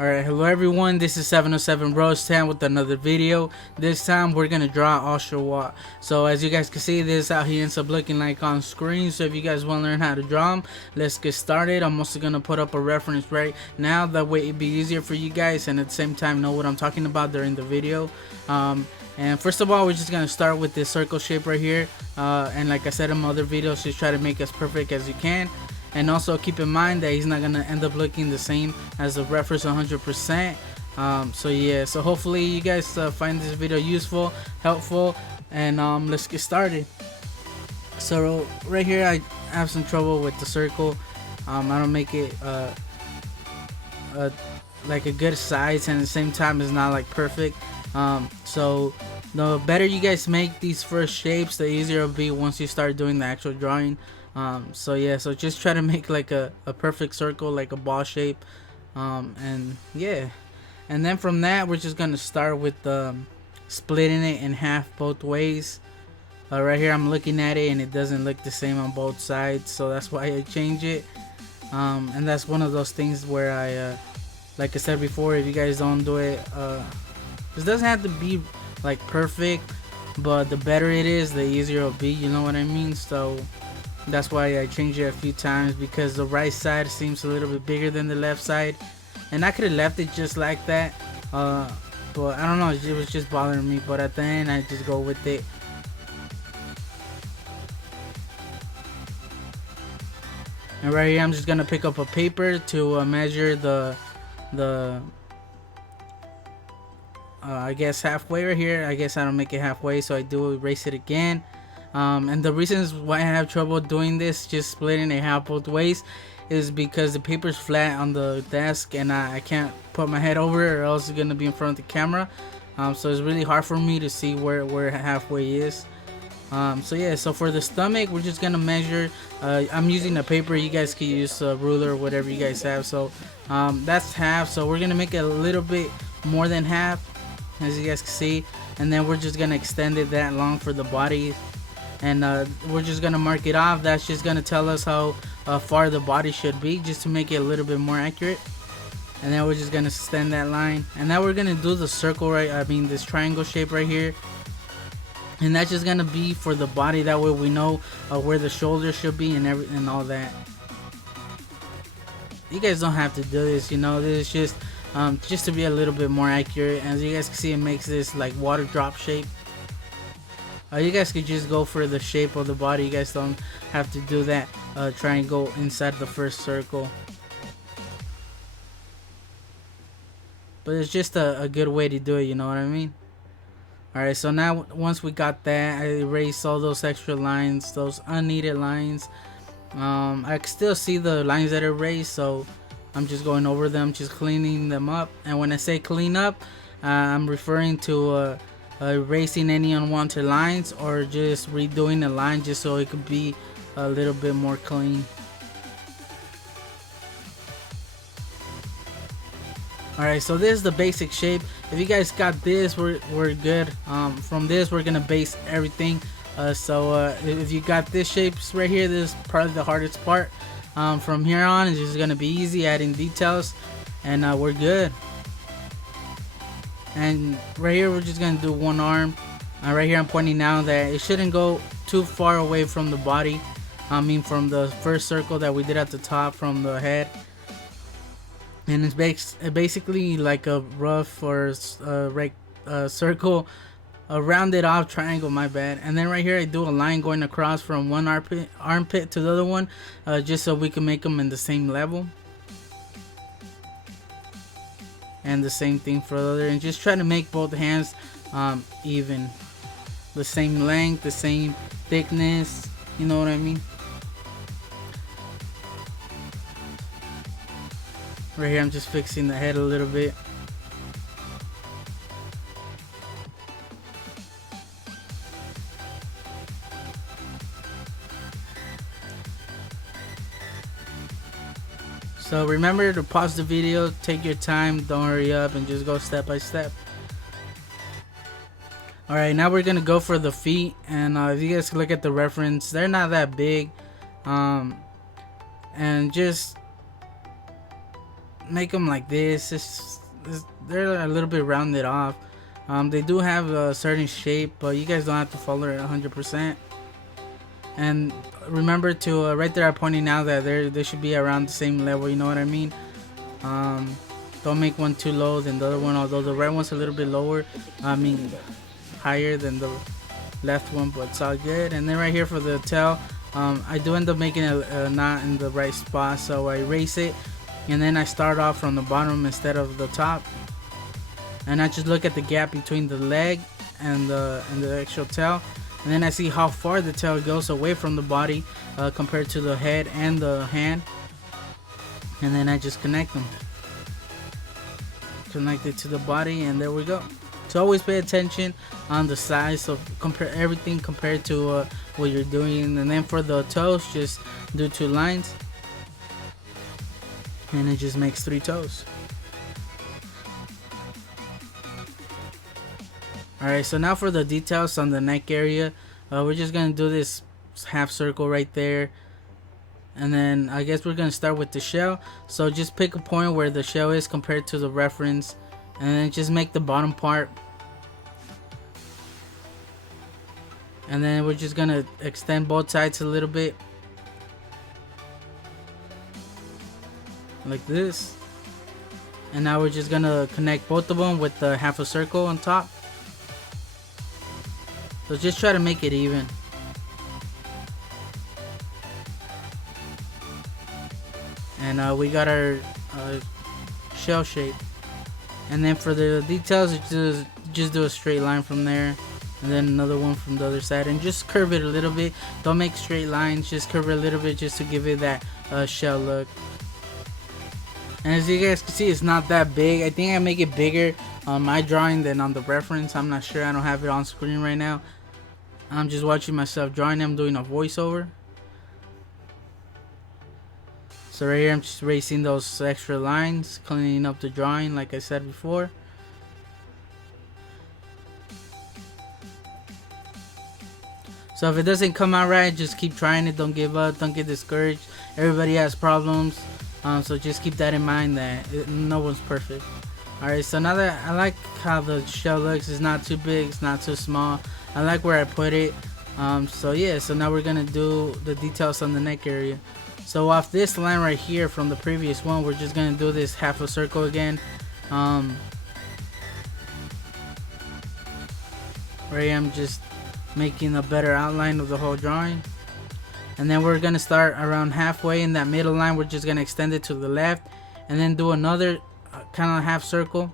Alright, hello everyone, this is 707 Rose Town with another video. This time we're gonna draw Oshawott. So as you guys can see, this is how he ends up looking like on screen. So if you guys want to learn how to draw him, let's get started. I'm also gonna put up a reference right now, that way it'd be easier for you guys and at the same time know what I'm talking about during the video. And first of all, we're just gonna start with this circle shape right here, and like I said in my other videos, just try to make as perfect as you can. And also keep in mind that he's not gonna end up looking the same as the reference 100%. So yeah, so hopefully you guys find this video useful, helpful, and let's get started. So right here I have some trouble with the circle. I don't make it like a good size, and at the same time it's not like perfect. So the better you guys make these first shapes, the easier it'll be once you start doing the actual drawing. So yeah, so just try to make like a perfect circle, like a ball shape, and yeah, and then from that we're just gonna start with splitting it in half both ways. Right here I'm looking at it and it doesn't look the same on both sides, so that's why I change it. And that's one of those things where I like I said before, if you guys don't do it, this doesn't have to be like perfect, but the better it is, the easier it'll be, you know what I mean? So that's why I changed it a few times, because the right side seems a little bit bigger than the left side, and I could have left it just like that, but I don't know, it was just bothering me. But at the end I just go with it. And right here I'm just gonna pick up a paper to measure the I guess halfway right here. I guess I don't make it halfway, so I do erase it again. And the reasons why I have trouble doing this, just splitting it half both ways, is because the paper's flat on the desk and I can't put my head over it, or else it's gonna be in front of the camera. So it's really hard for me to see where halfway is. So yeah, so for the stomach we're just gonna measure. I'm using a paper, you guys can use a ruler or whatever you guys have. So that's half, so we're gonna make it a little bit more than half, as you guys can see, and then we're just gonna extend it that long for the body. And we're just gonna mark it off. That's just gonna tell us how far the body should be, just to make it a little bit more accurate. And then we're just gonna extend that line, and now we're gonna do the circle, right? I mean this triangle shape right here, and that's just gonna be for the body. That way we know where the shoulder should be and all that. You guys don't have to do this, you know, this is just to be a little bit more accurate. As you guys can see, it makes this like water drop shape. You guys could just go for the shape of the body. You guys don't have to do that triangle inside the first circle. But it's just a good way to do it, you know what I mean? Alright, so now once we got that, I erased all those extra lines, those unneeded lines. I can still see the lines that are erased, so I'm just going over them, just cleaning them up. And when I say clean up, I'm referring to erasing any unwanted lines, or just redoing the line just so it could be a little bit more clean. Alright, so this is the basic shape. If you guys got this, we're good. From this we're gonna base everything. So if you got this shapes right here, this is probably the hardest part. From here on it's just gonna be easy adding details, and we're good. And right here we're just gonna do one arm. Right here I'm pointing out that it shouldn't go too far away from the body. I mean from the first circle that we did at the top, from the head. And it's basically like a rough or circle, a rounded off triangle, my bad. And then right here I do a line going across from one armpit to the other one, just so we can make them in the same level. And the same thing for the other, and just try to make both hands even, the same length, the same thickness, you know what I mean? Right here I'm just fixing the head a little bit. So remember to pause the video, take your time, don't hurry up, and just go step by step. Alright, now we're gonna go for the feet, and if you guys look at the reference, they're not that big, and just make them like this. They're a little bit rounded off. They do have a certain shape, but you guys don't have to follow it 100%. And remember to right there, I'm pointing out that they should be around the same level. You know what I mean? Don't make one too low than the other one. Although the right one's a little bit lower, I mean higher than the left one, but it's all good. And then right here for the tail, I do end up making a knot in the right spot, so I erase it, and then I start off from the bottom instead of the top, and I just look at the gap between the leg and the actual tail, and then I see how far the tail goes away from the body compared to the head and the hand, and then I just connect them, connect it to the body, and there we go. So always pay attention on the size of compare everything compared to what you're doing. And then for the toes, just do 2 lines, and it just makes 3 toes. Alright, so now for the details on the neck area, we're just gonna do this half circle right there, and then I guess we're gonna start with the shell. So just pick a point where the shell is compared to the reference, and then just make the bottom part, and then we're just gonna extend both sides a little bit like this, and now we're just gonna connect both of them with the half a circle on top. So just try to make it even. And we got our shell shape. And then for the details, just do a straight line from there, and then another one from the other side, and just curve it a little bit. Don't make straight lines, just curve it a little bit just to give it that shell look. And as you guys can see, it's not that big. I think I make it bigger on my drawing than on the reference. I'm not sure, I don't have it on screen right now. I'm just watching myself drawing. I'm doing a voiceover. So right here I'm just erasing those extra lines, cleaning up the drawing like I said before. So if it doesn't come out right, just keep trying it. Don't give up, don't get discouraged. Everybody has problems, so just keep that in mind that no one's perfect. Alright, so now that I like how the shell looks, it's not too big, it's not too small. I like where I put it. So yeah, so now we're gonna do the details on the neck area. So off this line right here from the previous one, we're just gonna do this half a circle again. Right here I'm just making a better outline of the whole drawing. And then we're gonna start around halfway in that middle line. We're just gonna extend it to the left, and then do another kind of half circle.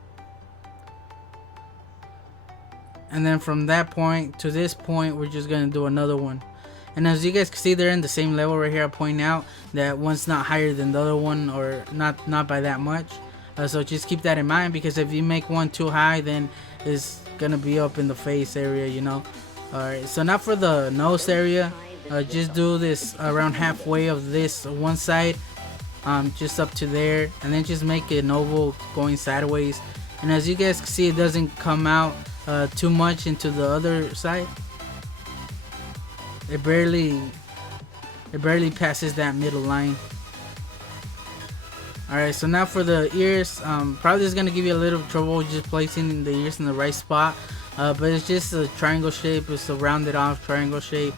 And then from that point to this point, we're just gonna do another one. And as you guys can see, they're in the same level right here. I point out that one's not higher than the other one, or not by that much. So just keep that in mind, because if you make one too high, then it's gonna be up in the face area, you know. Alright, so now for the nose area, just do this around halfway of this one side, just up to there, and then just make an oval going sideways. And as you guys can see, it doesn't come out too much into the other side. It barely passes that middle line. Alright, so now for the ears, probably is gonna give you a little trouble just placing the ears in the right spot, but it's just a triangle shape. It's a rounded off triangle shape,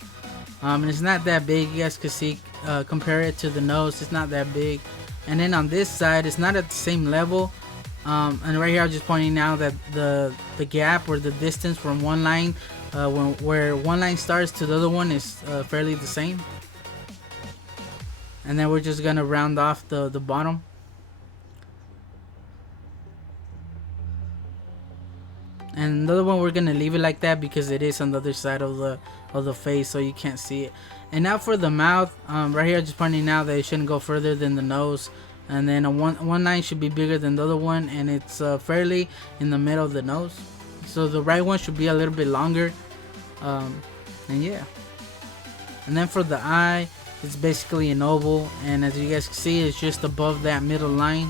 and it's not that big. You guys can see, compare it to the nose, it's not that big. And then on this side, it's not at the same level, and right here I'm just pointing out that the gap, or the distance from one line, where one line starts to the other one, is fairly the same. And then we're just gonna round off the bottom. And the other one, we're gonna leave it like that because it is on the other side of the face, so you can't see it. And now for the mouth, right here just pointing out that it shouldn't go further than the nose, and then one line should be bigger than the other one, and it's fairly in the middle of the nose. So the right one should be a little bit longer, and yeah. And then for the eye, it's basically an oval, and as you guys can see, it's just above that middle line.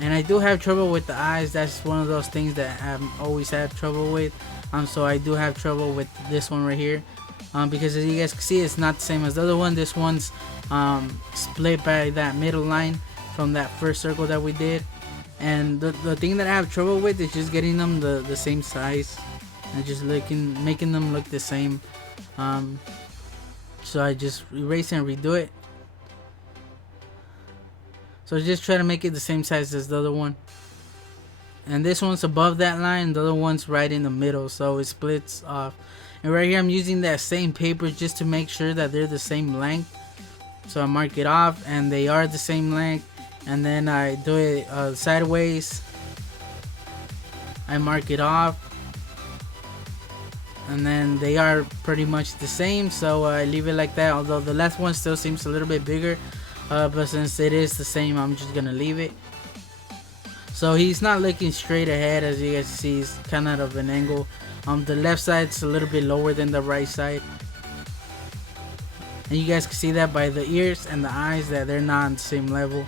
And I do have trouble with the eyes. That's one of those things that I've always had trouble with. So I do have trouble with this one right here. Because as you guys can see, it's not the same as the other one. This one's split by that middle line from that first circle that we did. And the thing that I have trouble with is just getting them the same size and just making them look the same. So I just erase and redo it. So just try to make it the same size as the other one. And this one's above that line, the other one's right in the middle, so it splits off. And right here I'm using that same paper just to make sure that they're the same length. So I mark it off and they are the same length. And then I do it sideways. I mark it off. And then they are pretty much the same, so I leave it like that. Although the last one still seems a little bit bigger. But since it is the same, I'm just gonna leave it. So he's not looking straight ahead, as you guys see. He's kind of at an angle. The left side's a little bit lower than the right side, and you guys can see that by the ears and the eyes that they're not on the same level.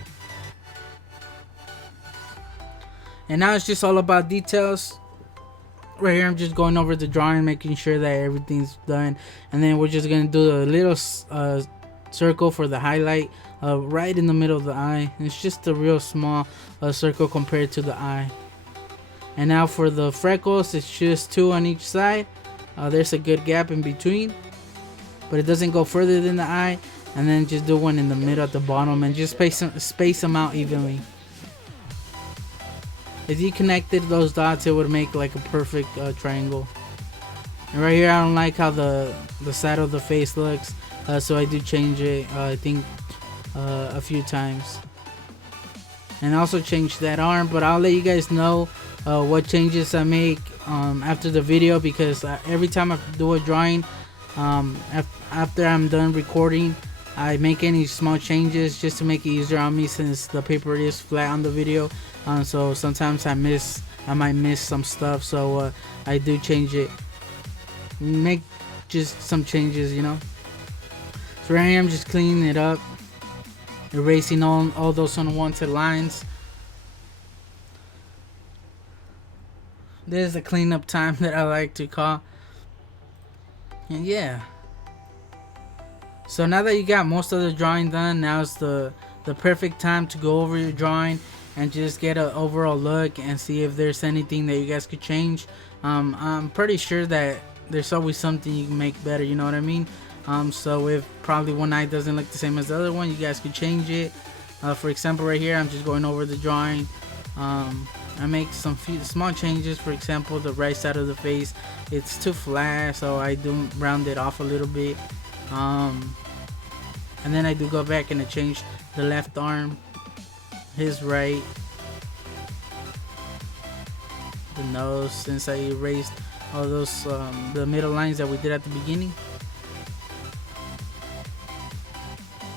And now it's just all about details. Right here I'm just going over the drawing, making sure that everything's done, and then we're just gonna do a little circle for the highlight right in the middle of the eye. It's just a real small circle compared to the eye. And now for the freckles, it's just 2 on each side. There's a good gap in between, but it doesn't go further than the eye. And then just do one in the middle at the bottom and just space them out evenly. If you connected those dots, it would make like a perfect triangle. And right here I don't like how the side of the face looks, so I do change it I think a few times. And also change that arm, but I'll let you guys know what changes I make after the video, because every time I do a drawing, after I'm done recording, I make any small changes just to make it easier on me, since the paper is flat on the video. So sometimes I might miss some stuff, so I do change it, make just some changes, you know. So right here I'm just cleaning it up, erasing all those unwanted lines. This is the cleanup time that I like to call. And yeah, so now that you got most of the drawing done, now is the perfect time to go over your drawing and just get an overall look and see if there's anything that you guys could change. I'm pretty sure that there's always something you can make better, you know what I mean? So if probably one eye doesn't look the same as the other one, you guys could change it. For example, right here I'm just going over the drawing. I make some few small changes. For example, the right side of the face, it's too flat, so I do round it off a little bit. And then I do go back and I change the left arm, his right, the nose, since I erased all those the middle lines that we did at the beginning.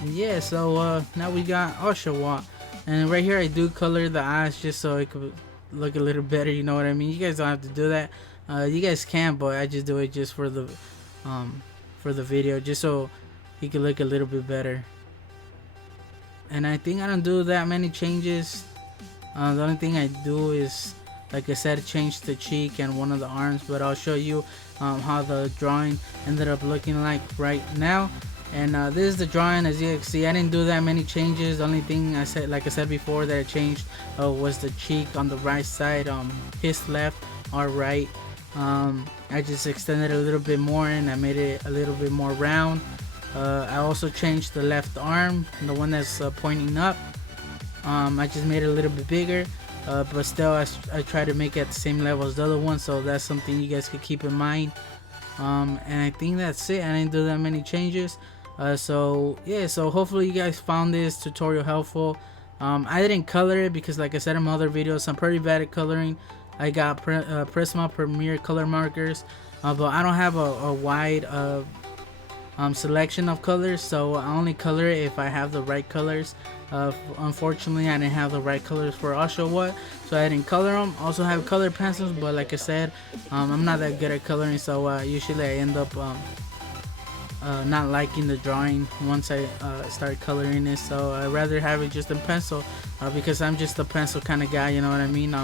And yeah, so now we got Oshawott, and right here I do color the eyes just so it could look a little better, you know what I mean? You guys don't have to do that. You guys can, but I just do it just for the video, just so he could look a little bit better. And I think I don't do that many changes. The only thing I do is, like I said, change the cheek and one of the arms, but I'll show you how the drawing ended up looking like right now. And this is the drawing. As you can see, I didn't do that many changes. The only thing I said, like I said before, that I changed was the cheek on the right side, his left, our right. I just extended it a little bit more and I made it a little bit more round. I also changed the left arm, the one that's pointing up. I just made it a little bit bigger, but still I try to make it at the same level as the other one, so that's something you guys could keep in mind. And I think that's it. I didn't do that many changes. So yeah, so hopefully you guys found this tutorial helpful. I didn't color it because, like I said in my other videos, I'm pretty bad at coloring. I got Prisma Premier color markers, but I don't have a wide selection of colors, so I only color it if I have the right colors. Unfortunately, I didn't have the right colors for Oshawott, so I didn't color them. Also have colored pencils, but like I said, I'm not that good at coloring, so usually I end up not liking the drawing once I start coloring it. So I'd rather have it just in pencil, because I'm just a pencil kind of guy, you know what I mean.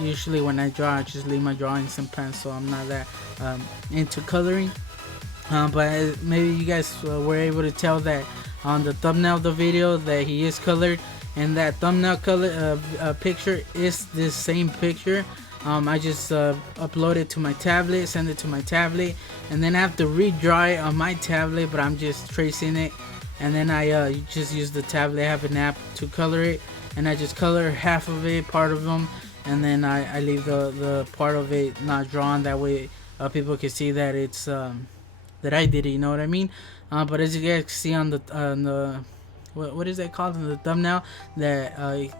Usually when I draw, I just leave my drawings in pencil. I'm not that into coloring. But maybe you guys were able to tell that on the thumbnail of the video that he is colored, and that thumbnail color picture is this same picture. I just upload it to my tablet, send it to my tablet, and then I have to redraw it on my tablet, but I'm just tracing it, and then I just use the tablet. I have an app to color it, and I just color half of it, part of them, and then I leave the part of it not drawn. That way people can see that it's that I did it, you know what I mean. But as you guys can see on the what is that called in the thumbnail, that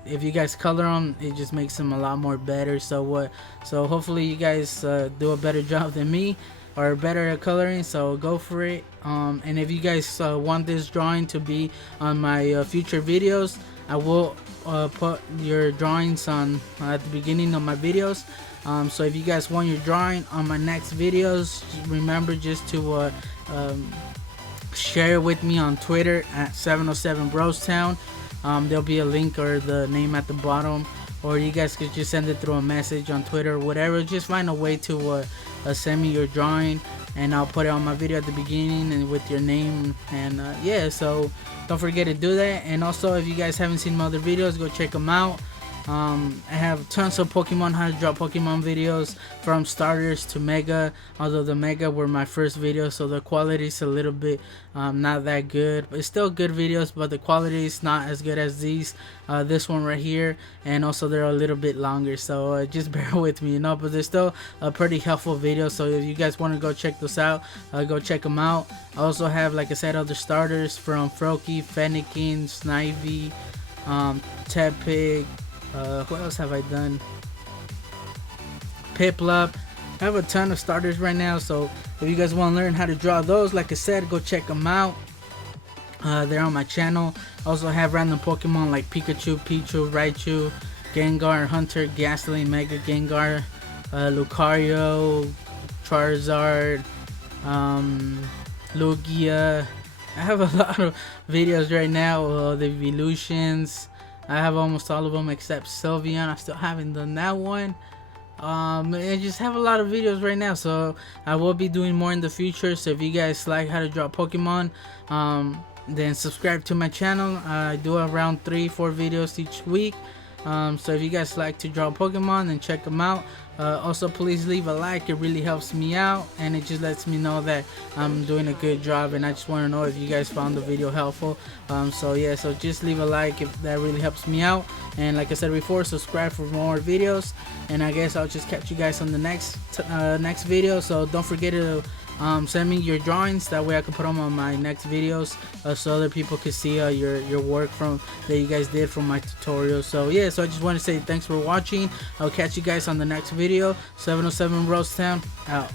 if you guys color them, it just makes them a lot more better. So hopefully you guys do a better job than me, or better at coloring, so go for it. And if you guys want this drawing to be on my future videos, I will put your drawings on at the beginning of my videos. So if you guys want your drawing on my next videos, remember just to share with me on Twitter at 707 Brostown. There'll be a link or the name at the bottom, or you guys could just send it through a message on Twitter or whatever. Just find a way to send me your drawing, and I'll put it on my video at the beginning and with your name. And yeah, so don't forget to do that. And also, if you guys haven't seen my other videos, go check them out. I have tons of Pokemon, how to draw Pokemon videos, from starters to Mega, although the Mega were my first video, so the quality is a little bit not that good, but it's still good videos, but the quality is not as good as this one right here, and also they're a little bit longer, so just bear with me, you know, but they're still a pretty helpful video. So if you guys want to go check those out, go check them out. I also have, like I said, other starters from Froakie, Fennekin, Snivy, Tepig. What else have I done? Piplup. I have a ton of starters right now, so if you guys want to learn how to draw those, like I said, go check them out. They're on my channel. I also have random Pokemon like Pikachu, Pichu, Raichu, Gengar, Hunter, Gastly, Mega Gengar, Lucario, Charizard, Lugia. I have a lot of videos right now. The evolutions, I have almost all of them except Sylveon. I still haven't done that one. I just have a lot of videos right now, so I will be doing more in the future. So if you guys like how to draw Pokemon, then subscribe to my channel. I do around 3-4 videos each week. So if you guys like to draw Pokemon, then check them out. Also, please leave a like. It really helps me out, and it just lets me know that I'm doing a good job, and I just want to know if you guys found the video helpful. So yeah, so just leave a like if that really helps me out. And like I said before, subscribe for more videos, and I guess I'll just catch you guys on the next video. So don't forget to send me your drawings, that way I can put them on my next videos, so other people can see your work that you guys did from my tutorial. So yeah, so I just want to say thanks for watching. I'll catch you guys on the next video. 707 Brostown out.